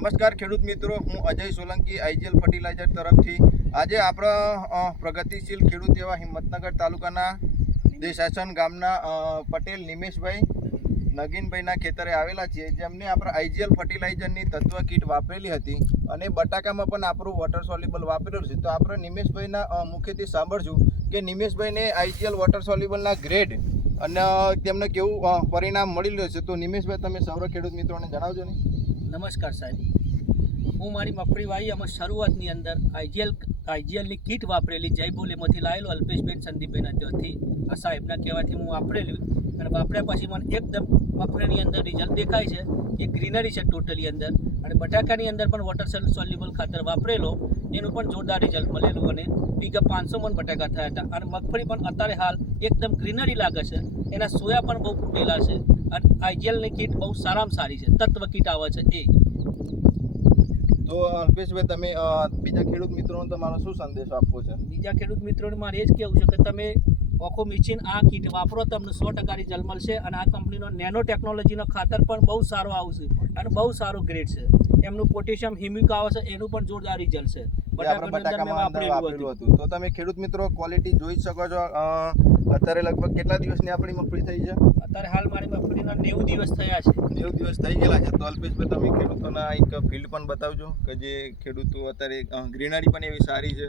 નમસ્કાર ખેડૂત મિત્રો, હું અજય સોલંકી આઈજીએલ ફર્ટિલાઇઝર તરફથી આજે આપણા પ્રગતિશીલ ખેડૂત એવા હિંમતનગર તાલુકાના દેશાસન ગામના પટેલ નિમેશભાઈ નગીનભાઈના ખેતરે આવેલા છીએ, જેમને આપણે આઈજીએલ ફર્ટિલાઇઝરની તત્વ કીટ વાપરેલી હતી અને બટાકામાં પણ આપણું વોટર સોલ્યુબલ વાપરેલું છે. તો આપણે નિમેશભાઈના મુખ્યથી સાંભળશું કે નિમેશભાઈને આઈજીએલ વોટર સોલ્યુબલના ગ્રેડ અને તેમને કેવું પરિણામ મળી રહ્યું છે. તો નિમેશભાઈ, તમે સૌર ખેડૂત મિત્રોને જણાવજો ને. નમસ્કાર સાહેબ, હું મારી મગફળી વાવી આમાં શરૂઆતની અંદર આઈજીએલની કીટ વાપરેલી જય બોલેમાંથી લાવેલો અલ્પેશબેન સંદીપભાઈના ત્યાંથી આ સાહેબના કહેવાથી હું વાપરેલું અને વાપર્યા પછી મને એકદમ મગફળીની અંદર રિઝલ્ટ દેખાય છે કે ગ્રીનરી છે ટોટલી અંદર. અને બટાકાની અંદર પણ વોટર સોલ્યુબલ ખાતર વાપરેલો, એનું પણ જોરદાર રિઝલ્ટ મળેલું અને વીઘા 500 મણ બટાકા થયા હતા. અને મગફળી પણ અત્યારે હાલ એકદમ ગ્રીનરી લાગે છે, એના સોયા પણ બહુ ફૂટેલા છે અને આઈજીએલની કીટ બહુ સારામાં સારી છે, તત્વ કીટ આવે છે એ. તો અલ્પેશભાઈ, તમે બીજા ખેડૂત મિત્રોને તમારો શું સંદેશો આપવો છે? બીજા ખેડૂત મિત્રોને મારે એ જ કહેવું છે કે તમે ઓખો મિચીન આ કીટ વાપરો, તમને 100% રિઝલ્ટ મળશે. અને આ કંપનીનો નેનો ટેકનોલોજીનો ખાતર પણ બહુ સારો આવશે અને બહુ સારો ગ્રેડ છે. એમનું પોટેશિયમ હિમિક આવે છે, એનું પણ જોરદાર રિઝલ્ટ છે. તો તમે ખેડૂત મિત્રો ક્વોલિટી જોઈ શકો છો. અત્યારે લગભગ કેટલા દિવસની આપણી મગફળી થઈ છે? અત્યારે હાલ મારી મગફળીના 90 દિવસ થયા છે. 90 દિવસ થઈ ગયેલા છે. તો અલ્પેશભાઈ, તમે ખેડૂતોના એક ફિલ્ડ પણ બતાવજો કે જે ખેડૂતો અત્યારે ગ્રીનરી પણ એવી સારી છે.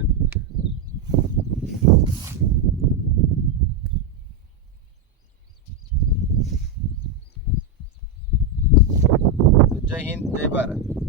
જય હિન્દ, જય ભારત.